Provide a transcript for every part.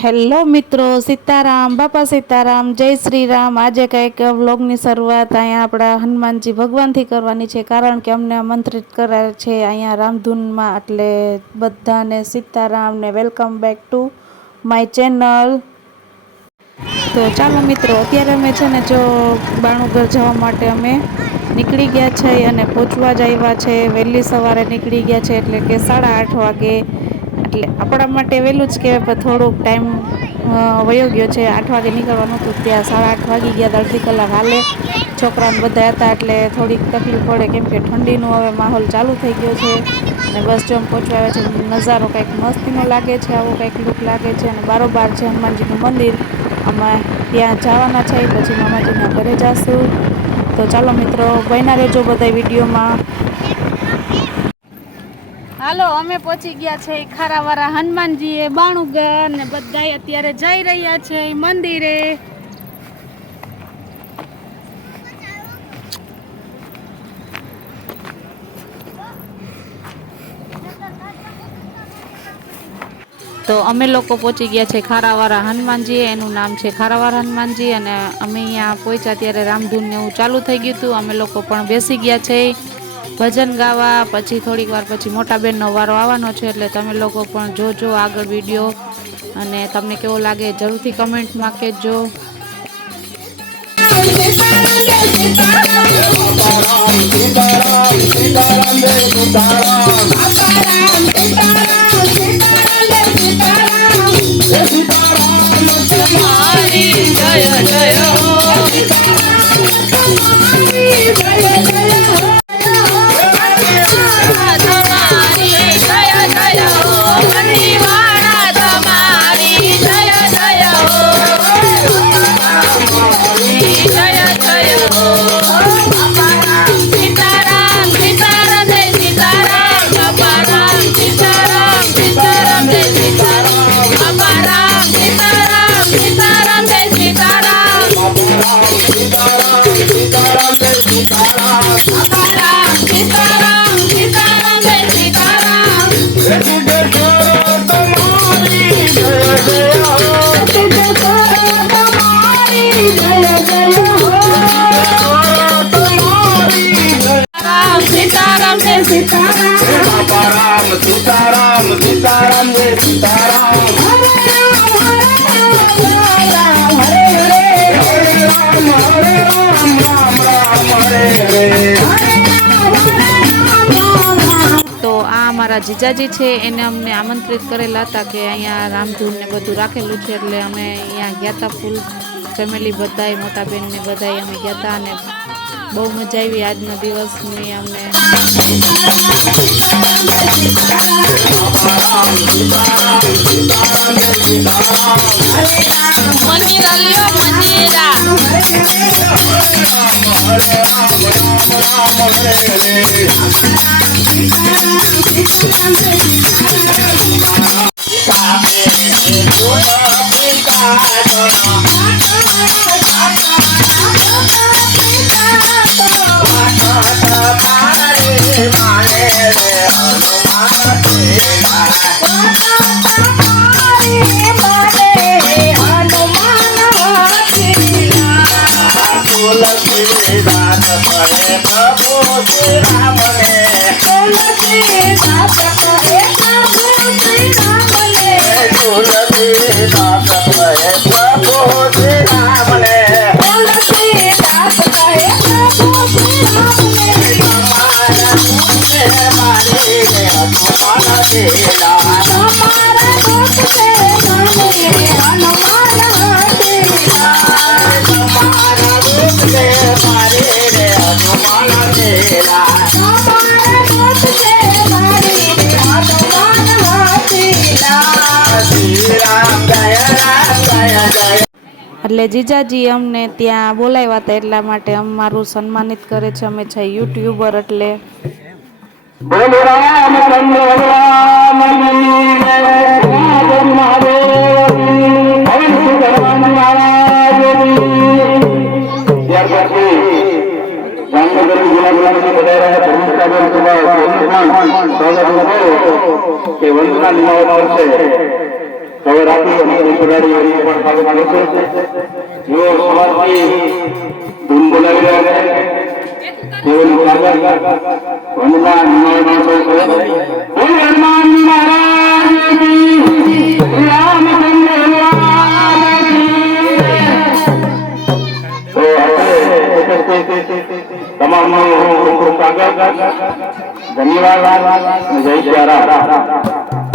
હેલો મિત્રો, સીતારામ બાપા, સીતારામ, જય શ્રી રામ। આજે કંઈક વ્લોગની શરૂઆત અહીંયા આપણા હનુમાનજી ભગવાનથી કરવાની છે, કારણ કે અમને આમંત્રિત કરે છે અહીંયા રામધૂનમાં। એટલે બધાને સીતારામ ને welcome back to my channel. તો ચાલો મિત્રો, અત્યારે અમે છે ને જો બાણુગર જવા માટે અમે નીકળી ગયા છે અને પહોંચવા જ આવ્યા છે। વહેલી સવારે નીકળી ગયા છે, એટલે કે 8:30 વાગે। એટલે આપણા માટે વહેલું જ કહેવાય, પણ થોડોક ટાઈમ વયો ગયો છે। 8 વાગે નીકળવાનું હતું, ત્યાં 8:30 વાગી ગયા। અડધી કલાક હાલે, છોકરાને બધા હતા એટલે થોડીક તકલીફ પડે, કેમ કે ઠંડીનો હવે માહોલ ચાલુ થઈ ગયો છે। અને બસ જો પહોંચવા આવ્યા છે, નજારો કંઈક મસ્તીનો લાગે છે, આવો કંઈક લુક લાગે છે। અને બારોબાર છે હનુમાનજીનું મંદિર, અમે ત્યાં જવાના છે, પછી મામાજીના ઘરે જઈશું। તો ચાલો મિત્રો, બન્યા રહેજો બધા વિડીયોમાં। હાલો, અમે પહોંચી ગયા છે ખારાવાળા હનુમાનજીએ બાણુગર, ને બધા અત્યારે જઈ રહ્યા છે મંદિરે। તો અમે લોકો પહોંચી ગયા છે ખારાવાળા હનુમાનજી, એનું નામ છે ખારાવાળા હનુમાનજી। અને અમે અહીંયા પહોંચ્યા ત્યારે રામધૂન ને એવું ચાલુ થઈ ગયું હતું, અમે લોકો પણ બેસી ગયા છે ભજન ગાવા। પછી થોડીક વાર પછી મોટા બેનનો વારો આવવાનો છે, એટલે તમે લોકો પણ જોજો આગળ વિડીયો, અને તમને કેવો લાગે જરૂરથી કમેન્ટમાં કહેજો। તો આ અમારા જીજાજી છે, એને અમને આમંત્રિત કરેલા હતા કે અહીંયા રામધૂન ને બધું રાખેલું છે, એટલે અમે અહીંયા ગયા હતા ફૂલ ફેમિલી બધાય, મોટા બેન ને બધાય અમે ગયા હતા, અને બહુ મજા આવી આજનો દિવસની અમને। એટલે જીજાજી અમને ત્યાં બોલાવ્યા હતા, એટલા માટે અમારું સન્માનિત કરે છે। અમે છે યુટ્યુબર, એટલે કે વંદના નિભાવનાર છે। હવે રાખી અને પુરાણી વાળી પણ ભાગ માગે છે જેઓ સવારથી ધૂન બોલાવી રહ્યા છે તેઓનું સ્વાગત હનુમાન મહારાજ કરે બોલ હનુમાન મહારાજ કી રામચંદ્ર ભગવાન કી તો તમામનું ખૂબ સ્વાગત ધન્યવાદ જય શ્રી રામ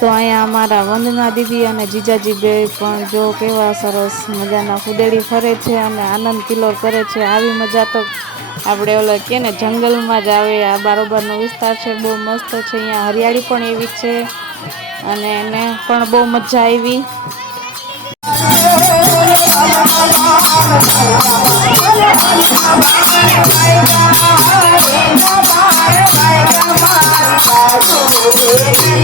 તો અહીંયા અમારા વંદના દીદી અને જીજાજી બે પણ જો કેવા સરસ મજાના ફુદેડી ફરે છે અને આનંદ કિલ્લોર કરે છે. આવી મજા તો આપણે ઓલો કે ને જંગલમાં જ આવે. આ બારોબારનો વિસ્તાર છે, બહુ મસ્ત છે. અહીંયા હરિયાળી પણ એવી છે અને એને પણ બહુ મજા આવી. Thank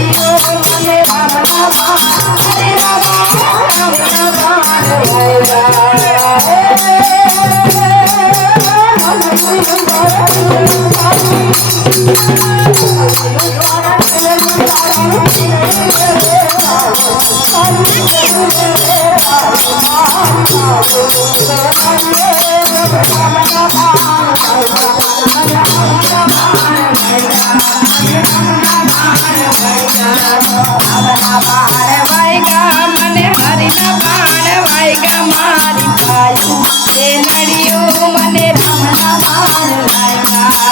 you. બાણ વાયગા મને હરિના બાણ વાયગા મારી ભાઈ એ નડિયો મને રામના બાણ વાયગા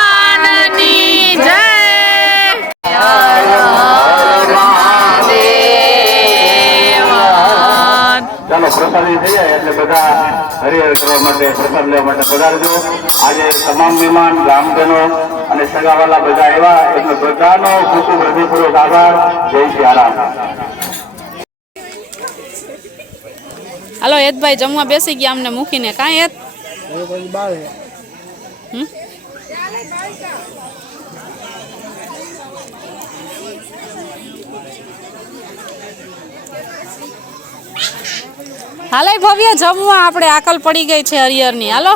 ભગવાનની જય. ચાલો પ્રસાદી થઈ જાય એટલે બધા હરિહર કરવા માટે પ્રસાદ લેવા માટે પધારજો. આજે તમામ મહેમાન ગ્રામજનો અને સગાવાલા બધા આવ્યા એટલે બધાનો ખૂબ ખૂબ હૃદયપૂર્વક આભાર. જય શ્રી આરામ. હાલો હેતભાઈ જમવા બેસી ગયા અમને મૂકીને. કાંઈ હેત હાલે ભવ્ય જમવા આપણે આકલ પડી ગઈ છે હરિહરની. હાલો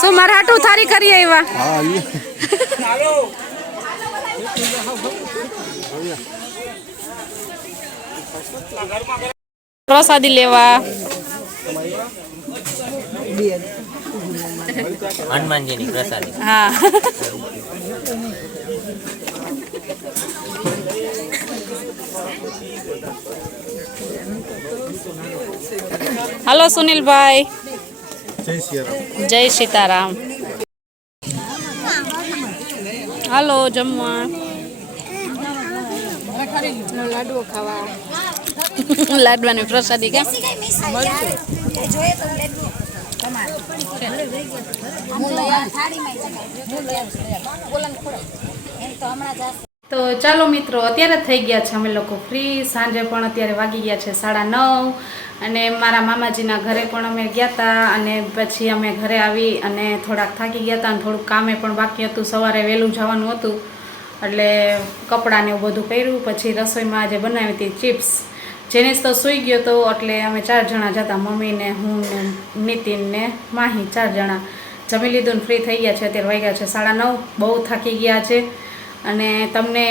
શું મારા હાટું થારી કરી આવ્યા? પ્રસાદી લેવા હનુમાનજીની પ્રસાદી. હા હાલો સુનિલભાઈ. જય સીતારામ. હાલો જમવા. લાડવો ખાવા. લાડવાની પ્રસાદી કે તો ચાલો મિત્રો, અત્યારે થઈ ગયા છે અમે લોકો ફ્રી. સાંજે પણ અત્યારે વાગી ગયા છે 9:30 અને મારા મામાજીના ઘરે પણ અમે ગયા હતા અને પછી અમે ઘરે આવી અને થોડાક થાકી ગયા હતા અને થોડુંક કામે પણ બાકી હતું. સવારે વહેલું જવાનું હતું એટલે કપડાને એવું બધું કર્યું. પછી રસોઈમાં આજે બનાવી હતી ચિપ્સ. જેનેશ તો સૂઈ ગયો હતો એટલે અમે 4 જણા જતા, મમ્મીને, હું ને નીતિન ને માહી, 4 જણા જમી લીધું ને ફ્રી થઈ ગયા છે. અત્યારે વાગ્યા છે 9:30. બહુ થાકી ગયા છે. અને તમને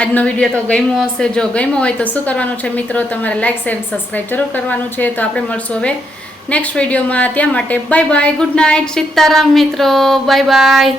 આજનો વિડીયો તો ગમ્યો હશે. જો ગમ્યો હોય તો શું કરવાનું છે મિત્રો, તમારે લાઈક શેર સબસ્ક્રાઈબ જરૂર કરવાનું છે. તો આપણે મળશું હવે નેક્સ્ટ વિડીયોમાં. ત્યાં માટે bye bye, good night, Sitaram મિત્રો, બાય બાય.